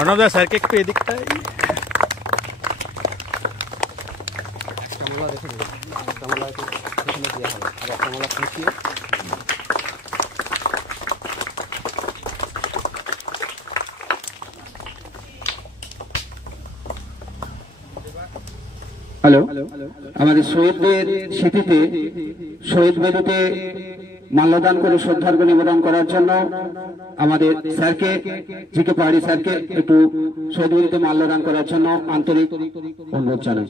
অর্ণবদা স্যারকে একটু এদিকটায় হ্যালো, আমাদের শহীদদের স্মৃতিতে শহীদ বেদিতে মাল্যদান করে শ্রদ্ধার্ঘ্য নিবেদন করার জন্য আমাদের স্যারকে, জি.কে. পাহাড়ি স্যারকে একটু শহীদ বেদিতে মাল্যদান করার জন্য আন্তরিক অনুরোধ জানাই।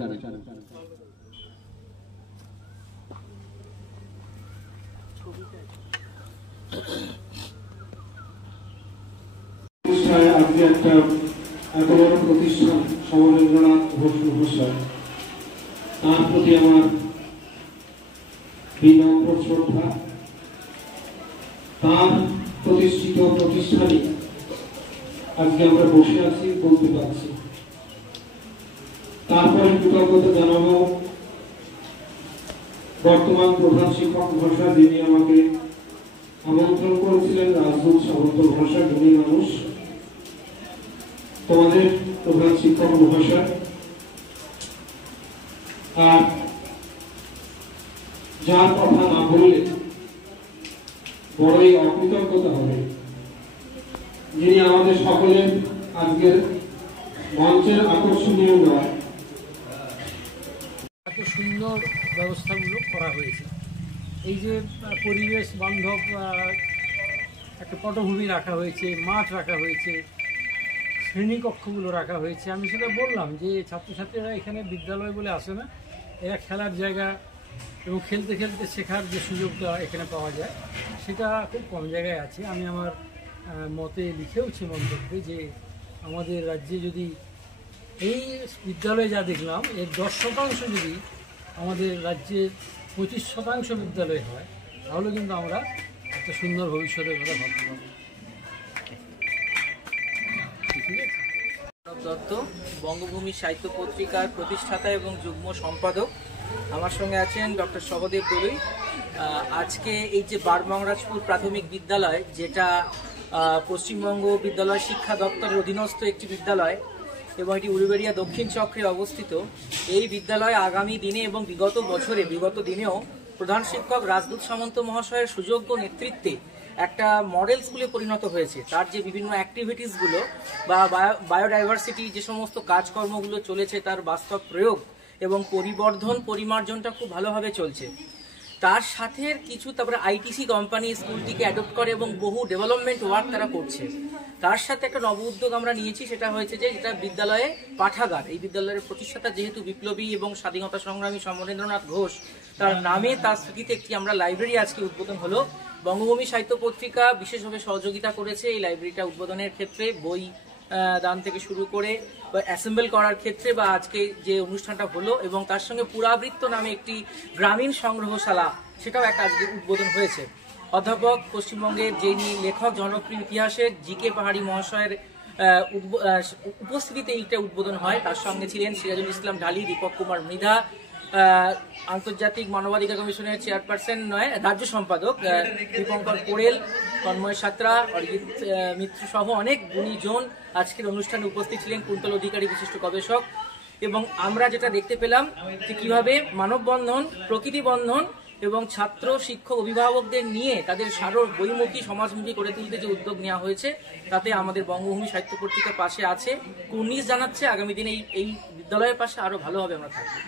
আজকে একটা এত বড় প্রতিষ্ঠান সমরেন্দ্রনাথ ঘোষ মহাশয়, তার প্রতি আমার বিনম্র শ্রদ্ধা। তার প্রতিষ্ঠিত প্রতিষ্ঠানে আজকে আমরা বসে আছি, বলতে পারছি। তারপরে কৃতজ্ঞতা জানাবো বর্তমান প্রধান শিক্ষক মহাশয়, যিনি আমাকে আমন্ত্রণ করেছিলেন, রাজদূত সামন্ত মহাশয়, গুণী মানুষ, তোমাদের প্রধান শিক্ষক মহাশয়। আর যার কথা না বললে বড়ই অকৃতজ্ঞতা হবে, যিনি আমাদের সকলের আজকের মঞ্চের আকর্ষণীয় নয়। এত সুন্দর ব্যবস্থাগুলো করা হয়েছে, এই যে পরিবেশ বান্ধব একটা পটভূমি রাখা হয়েছে, মাঠ রাখা হয়েছে, শ্রেণীকক্ষগুলো রাখা হয়েছে। আমি সেটা বললাম যে ছাত্রছাত্রীরা এখানে বিদ্যালয় বলে আসে না, এরা খেলার জায়গা এবং খেলতে খেলতে শেখার যে সুযোগটা এখানে পাওয়া যায় সেটা খুব কম জায়গায় আছে। আমি আমার মতে লিখেওছি মন্তব্যে যে আমাদের রাজ্যে যদি এই বিদ্যালয়ে যা দেখলাম এর 10% যদি আমাদের রাজ্যের 25% বিদ্যালয় হয়, তাহলে কিন্তু আমরা একটা সুন্দর ভবিষ্যতের কথা ভাবতে পারব। দত্ত, বঙ্গভূমি সাহিত্য পত্রিকার প্রতিষ্ঠাতা এবং যুগ্ম সম্পাদক। আমার সঙ্গে আছেন ডক্টর সহদেব দলুই। আজকে এই যে বারমংরাজপুর প্রাথমিক বিদ্যালয়, যেটা পশ্চিমবঙ্গ বিদ্যালয় শিক্ষা দপ্তরের অধীনস্থ একটি বিদ্যালয় এবং এটি উলুবেড়িয়া দক্ষিণ চক্রে অবস্থিত, এই বিদ্যালয় আগামী দিনে এবং বিগত দিনেও প্রধান শিক্ষক রাজদূত সামন্ত মহাশয়ের সুযোগ্য নেতৃত্বে একটা মডেল স্কুলে পরিণত হয়েছে। তার যে বিভিন্ন অ্যাক্টিভিটিসগুলো বা বায়োডাইভার্সিটি যে সমস্ত কাজকর্মগুলো চলেছে, তার বাস্তব প্রয়োগ এবং পরিমার্জনটা খুব ভালোভাবে চলছে। তার সাথে কিছু তারপরে আইটিসি কোম্পানি স্কুলটিকে অ্যাডপ্ট করে এবং বহু ডেভেলপমেন্ট ওয়ার্ক তারা করছে। তার সাথে একটা নব উদ্যোগ আমরা নিয়েছি, সেটা হয়েছে যে এটা বিদ্যালয়ে পাঠাগার। এই বিদ্যালয়ের প্রতিষ্ঠাতা যেহেতু বিপ্লবী এবং স্বাধীনতা সংগ্রামী সমরেন্দ্রনাথ ঘোষ, তার নামে তার স্মৃতিতে একটি আমরা লাইব্রেরি আজকে উদ্বোধন হলো। বঙ্গভূমি সাহিত্য পত্রিকা বিশেষভাবে সহযোগিতা করেছে এই লাইব্রেরিটা উদ্বোধনের ক্ষেত্রে, বই দান থেকে শুরু করে অ্যাসেম্বল করার ক্ষেত্রে বা আজকে যে অনুষ্ঠানটা হলো, এবং তার সঙ্গে পুরাবৃত্ত নামে একটি গ্রামীণ সংগ্রহশালা, সেটাও একটা আজকে উদ্বোধন হয়েছে। অধ্যাপক পশ্চিমবঙ্গের যিনি লেখক জনপ্রিয় ইতিহাসের জি.কে. পাহাড়ি মহাশয়ের উপস্থিতিতে এইটা উদ্বোধন হয়। তার সঙ্গে ছিলেন সিরাজুল ইসলাম ঢালি, দীপক কুমার মৃধা, আন্তর্জাতিক মানবাধিকার কমিশনের চেয়ারপারসন রাজ্য সম্পাদক দীপঙ্কর পোড়েল, তন্ময় সাঁতরা, অরিজিৎ মিত্র সহ অনেক গুণীজন আজকের অনুষ্ঠানে উপস্থিত ছিলেন, কুন্তল অধিকারী বিশিষ্ট গবেষক। এবং আমরা যেটা দেখতে পেলাম যে কিভাবে মানববন্ধন, প্রকৃতি বন্ধন এবং ছাত্র, শিক্ষক, অভিভাবকদের নিয়ে তাদের সারো বইমুখী সমাজমুখী করে তুলতে যে উদ্যোগ নেওয়া হয়েছে, তাতে আমাদের বঙ্গভূমি সাহিত্য পত্রিকার পাশে আছে, কুর্নিশ জানাচ্ছে আগামী দিনে এই বিদ্যালয়ের পাশে আরো ভালোভাবে আমরা থাকবো।